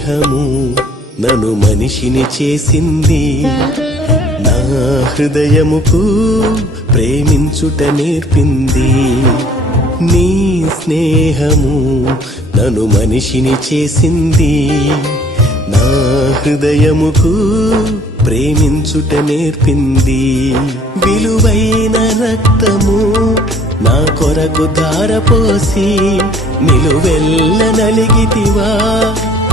స్నేహము నన్ను మనిషిని చేసింది, నా హృదయముకు ప్రేమించుట నేర్పింది. నీ స్నేహము నన్ను మనిషిని చేసింది, నా హృదయముకు ప్రేమించుట నేర్పింది. విలువైన రక్తము నా కొరకు ధారపోసి నిలువెల్ల నలిగితివా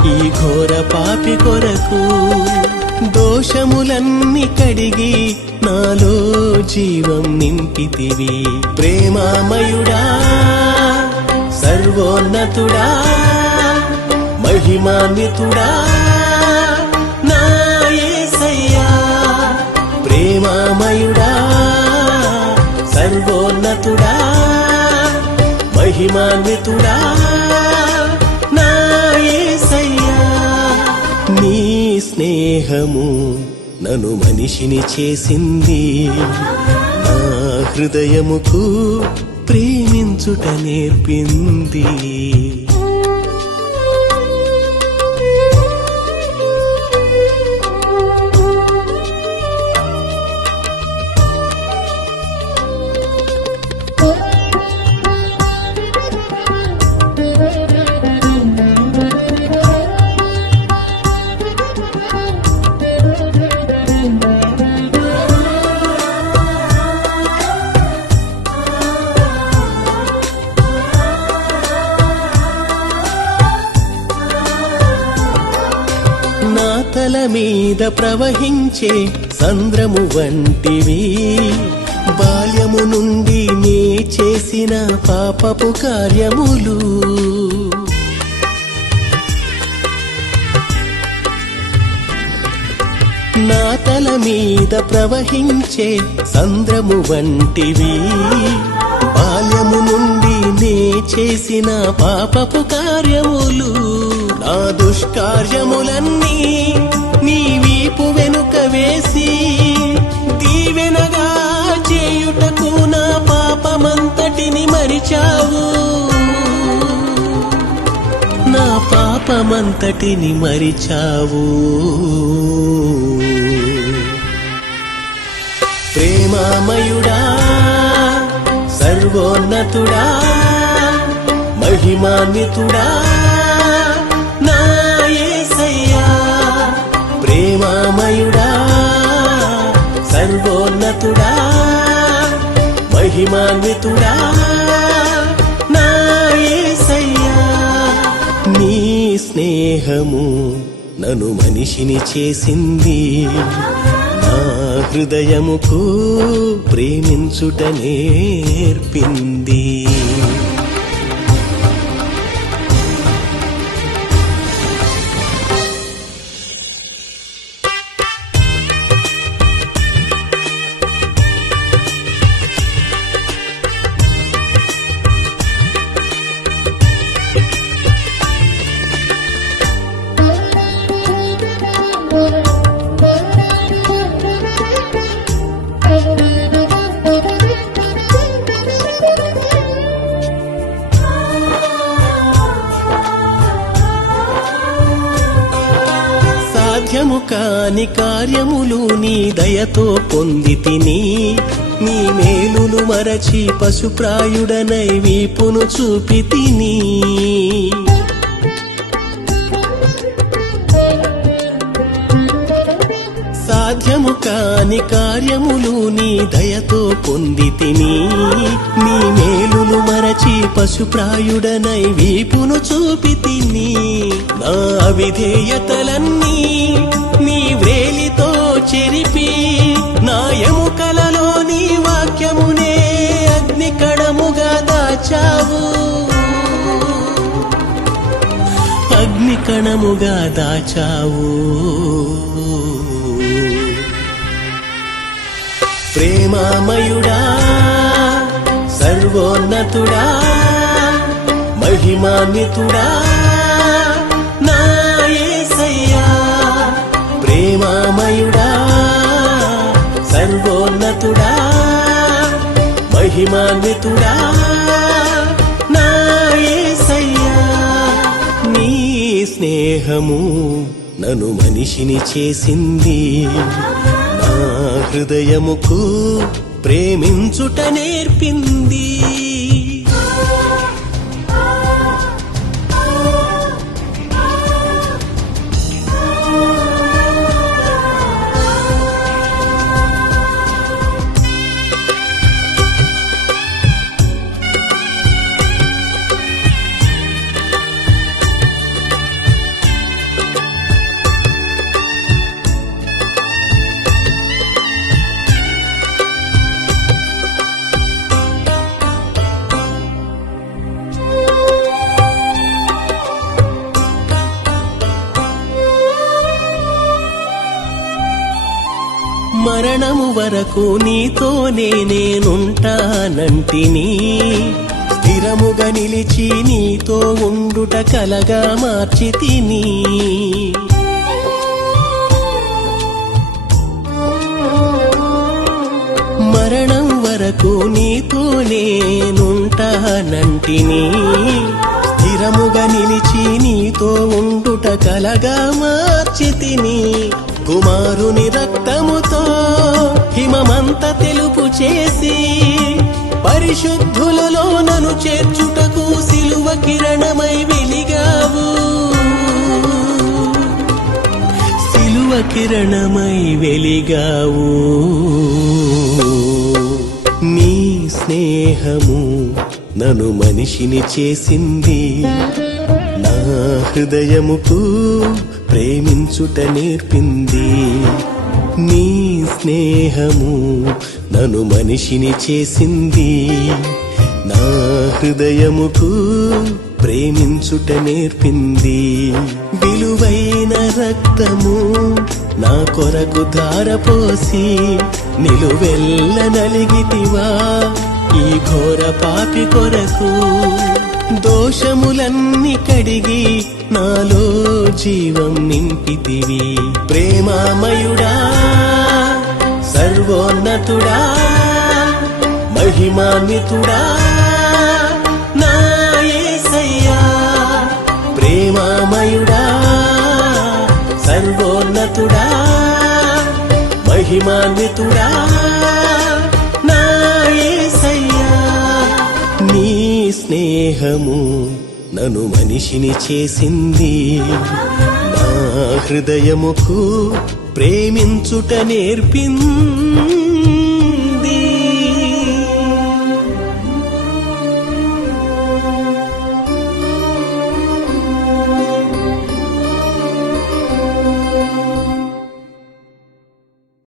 ఈ ఘోర పాపి కొరకు. దోషములన్నీ కడిగి నాలో జీవం నింపితివి. ప్రేమామయుడా, సర్వోన్నతుడా, మహిమాన్వితుడా నా యేసయ్యా. ప్రేమామయుడా, సర్వోన్నతుడా, మహిమాన్వితుడా నా యేసయ్యా. నీ స్నేహము నన్ను మనిషిని చేసింది, నా హృదయముకు ప్రేమించుట నేర్పింది. నా తల మీద ప్రవహించే సంద్రము వంటివి, బాల్యము నుండి నే చేసిన పాపపు కార్యములు. నా తల మీద ప్రవహించే సంద్రము వంటివి, బాల్యము నుండి నే చేసిన పాపపు కార్యములు. నా దుష్కార్యములన్నీ నీ వీపు వెనుక వేసి దీవెనగా చేయుటకు నా పాపమంతటిని మరిచావు, నా పాపమంతటిని మరిచావు. ప్రేమామయుడా, సర్వోన్నతుడా, మహిమాన్వితుడా నా యేసయ్యా. ప్రేమామయుడా, సర్వోన్నతుడా, మహిమాన్వితుడా నా యేసయ్యా. నీ స్నేహము నన్ను మనిషిని చేసింది, నా హృదయముకు ప్రేమించుట నేర్పింది. సాధ్యము కాని కార్యములు నీ దయతో పొందితిని, నీ మేలును మరచి పశుప్రాయుడనై వీపును చూపితిని. సాధ్యము కాని కార్యములు నీ దయతో పొందితిని, నీ మేలును మరచి పశుప్రాయుడనై వీపును చూపితిని. నా అవిధేయతలన్నీ నీ వ్రేలితో చెరిపి, నా ఎముకలలో నీ వాక్యమునే అగ్నికణముగా దాచావు, అగ్నికణముగా దాచావు. ప్రేమామయుడా, సర్వోన్నతుడా, మహిమాన్వితుడా నా యేసయ్యా. ప్రేమామయుడా, సర్వోన్నతుడా, మహిమాన్వితుడా నా యేసయ్యా. నీ స్నేహము నన్ను మనిషిని చేసింది, నా హృదయముకు ప్రేమించుట నేర్పింది. మరణము వరకు నీతోనే నేనుంటానంటిని, స్థిరముగా నిలిచి నీతో ఉండుట కలగా మార్చితిని. మరణం వరకు నీతో నేనుంటానంటిని, స్థిరముగా నిలిచి నీతో ఉండుట కలగా మార్చితిని. కుమారుని రక్తముతో హిమమంత తెలుపు చేసి, పరిశుద్ధులలో నన్ను చేర్చుటకు సిలువ కిరణమై వెలిగావు, సిలువ కిరణమై వెలిగావు. నీ స్నేహము నన్ను మనిషిని చేసింది, నా హృదయముకు ప్రేమించుట నేర్పింది. నీ స్నేహము నన్ను మనిషిని చేసింది, నా హృదయముకు ప్రేమించుట నేర్పింది. విలువైన రక్తము నా కొరకు ధారపోసి, నిలువెల్ల నలిగితివా ఈ ఘోర పాపి కొరకు. దోషములన్నీ కడిగి నాలో జీవం నింపితివి. ప్రేమామయుడా, సర్వోన్నతుడా, మహిమాన్వితుడా నా యేసయ్యా. ప్రేమామయుడా, సర్వోన్నతుడా, మహిమాన్వితుడా నా యేసయ్యా. నీ స్నేహము నన్ను మనిషిని చేసింది, నా హృదయముకు ప్రేమించుట నేర్పింది.